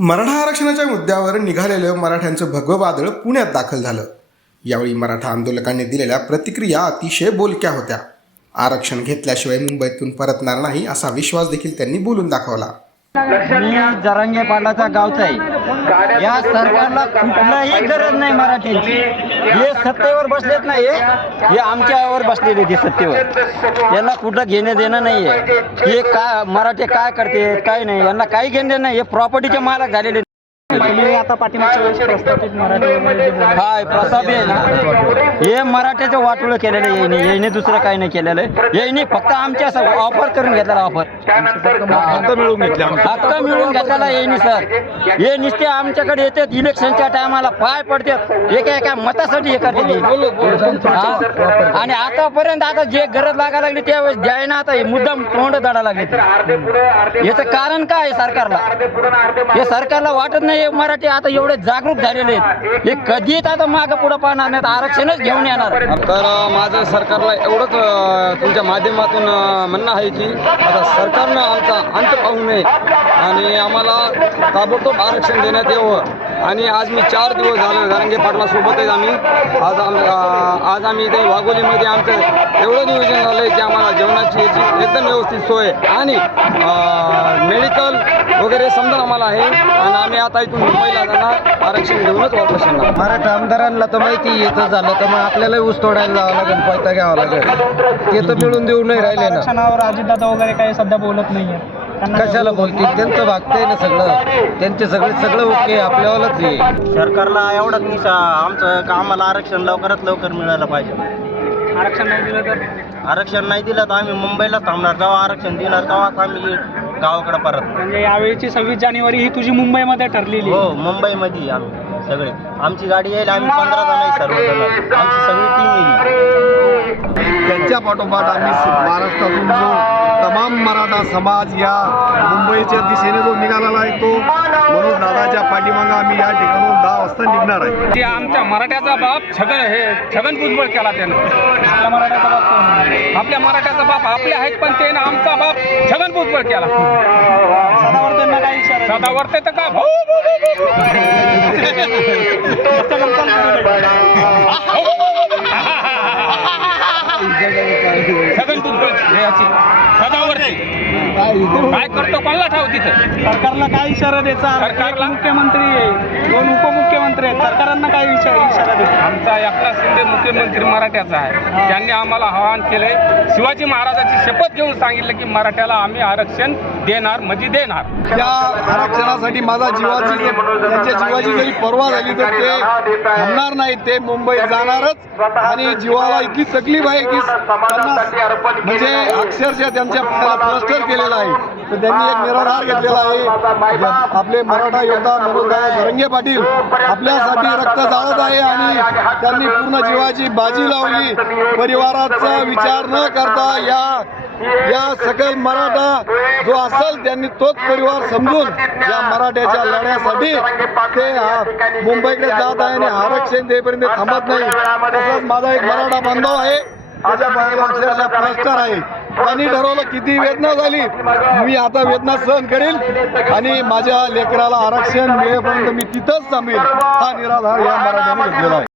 मराठा आरक्षणाच्या मुद्द्यावर निघालेलं मराठ्यांचं भगवं वादळ पुण्यात दाखल झालं. यावेळी मराठा आंदोलकांनी दिलेल्या प्रतिक्रिया अतिशय बोलक्या होत्या. आरक्षण घेतल्याशिवाय मुंबईतून परतणार नाही असा विश्वास देखील त्यांनी बोलून दाखवला. मी जरांगे पाटाचा गावचा आहे. या सरकारला कुठलाही गरज नाही मराठ्यांची. हे सत्तेवर बसलेत नाही हे? आमच्यावर बसलेले ते सत्तेवर. यांना कुठं घेणं देणं नाही आहे हे काय मराठे काय करते काय नाही? यांना काही घेणं देणं नाही. हे प्रॉपर्टीचे मालक झालेले आता पाठीमागच्या वेळेस प्रस्थापित हाय प्रसाद आहे ना? हे मराठ्याचं वाटोळं केलेलं आहे येईने येईने दुसरं काही नाही केलेलं आहे. येईने फक्त आमच्या ऑफर करून घेतलेला ऑफर हक्क मिळवून घेतले आमचे. हक्क मिळवून घेतलेला येईने सर. हे नुसते आमच्याकडे येतात इलेक्शनच्या टायमाला पाय पडतात एका एका मतासाठी हे करते आणि आतापर्यंत आता जे गरज लागायला लागली त्यावेळेस द्यायना आता हे मुद्दाम तोंड दाडा लागले याचं कारण काय आहे सरकारला? हे सरकारला वाटत नाही हे मराठी आता एवढे जागरूक झालेले आहेत. हे कधीच आता मागं पुढं पाहणार नाहीत. आरक्षणच घेऊन येणार. तर माझं सरकारला एवढंच तुमच्या माध्यमातून म्हणणं आहे की आता सरकारनं आमचा अंत पाहू नये आणि आम्हाला ताबडतोब आरक्षण देण्यात यावं. आणि आज मी चार दिवस झाले गारंगे पाटलासोबतच आम्ही. आज आम आज आम्ही इथे वाघोलीमध्ये आमचं एवढं नियोजन झालं आहे की आम्हाला जेवणाची याची एकदम व्यवस्थित सोय आणि मेडिकल वगैरे समजा आम्हाला आहे. आणि आम्ही आता इथून मुंबईला जाणार. आरक्षण घेऊनच वापस येणार. मराठा आमदारांना तर माहिती येतं झालं तर मग आपल्याला ऊस तोडायला जावं लागेल पैसा घ्यावा लागेल. ते तर मिळून देऊ नाही राहिले ना. आरक्षणावर अजितदादा वगैरे काही सध्या बोलत नाहीये. त्यांना कशाला बोलतील? त्यांचं भागतंय ना सगळं. त्यांचे सगळे सगळं ओके आपल्यावालाच आहे. सरकारला एवढंच निशा आमचं का आम्हाला आरक्षण लवकरात लवकर मिळायला पाहिजे. आरक्षण नाही दिलं तर? आरक्षण नाही दिलं तर आम्ही मुंबईलाच थांबणार. जेव्हा आरक्षण देणार तेव्हाच आम्ही गावाकडे परत. म्हणजे यावेळीची सव्वीस जानेवारी ही तुझी मुंबईमध्ये ठरलेली. हो मुंबईमध्ये आम्ही सगळे. आमची गाडी येईल आम्ही पंधरा जण आहे सर्वजण. आमची सगळी टीम येईल त्यांच्या पाठोपाठ आम्ही स- महाराष्ट्रातून जो तमाम मराठा समाज या मुंबईच्या दिशेने जो निघालेला आहे तो म्हणून दादाच्या पाठीमागं आम्ही या ठिकाणून दहा वाजता निघणार आहे. जे आमच्या मराठ्याचा बाप छगन हे छगन भुजबळ केला त्यानं. आपल्या मराठ्याचा बाप? आपल्या मराठ्याचा बाप आपले आहेत पण त्यानं आमचा बाप भुजबळ केला. सदावर्तेंना काय इशारा दिला? सदा वरते तर का? भाऊ काय करतो? कोणाला ठाव तिथं? सरकारला काय इशारा द्यायचा? सरकारला? मुख्यमंत्री आहे. दोन उपमुख्यमंत्री आहेत. सरकारांना काय इशारा इशारा द्यायचा? आमचा एकनाथ शिंदे मुख्यमंत्री मराठ्याचा आहे. त्यांनी आम्हाला आवाहन केलंय. शिवाजी महाराजाची शपथ घेऊन सांगितलं की मराठ्याला आम्ही आरक्षण देणार म्हणजे देणार. या आरक्षणासाठी माझा जीवाची त्यांच्या जीवाची जरी पर्वा झाली तर ते थांबणार नाही. ते मुंबईत जाणारच. आणि जीवाला इतकी तकलीफ आहे की म्हणजे अक्षरशः त्यांच्या प्लस्टर केलेला आहे. तर त्यांनी एक निराधार घेतलेला आहे. आपले मराठा योद्धा मनोजदादा जरंगे पाटील आपल्यासाठी रक्त जाळत आहे आणि त्यांनी पूर्ण जीवाची बाजी लावली. परिवाराचा विचार न करता या या सकल मराठा जो असेल त्यांनी तोच परिवार समजून या मराठ्याच्या लढ्यासाठी ते मुंबईकडे जात आहे आणि आरक्षण देईपर्यंत थांबत नाही तसंच माझा एक मराठा बांधव आहे त्याच्या पायाला अक्षरशः प्लास्टर आहे. त्यांनी ठरवलं किती वेदना झाली मी आता वेदना सहन करेल आणि माझ्या लेकराला आरक्षण मिळेपर्यंत मी तिथंच थांबेल हा निराधार या मराठ्याने घेतलेला आहे.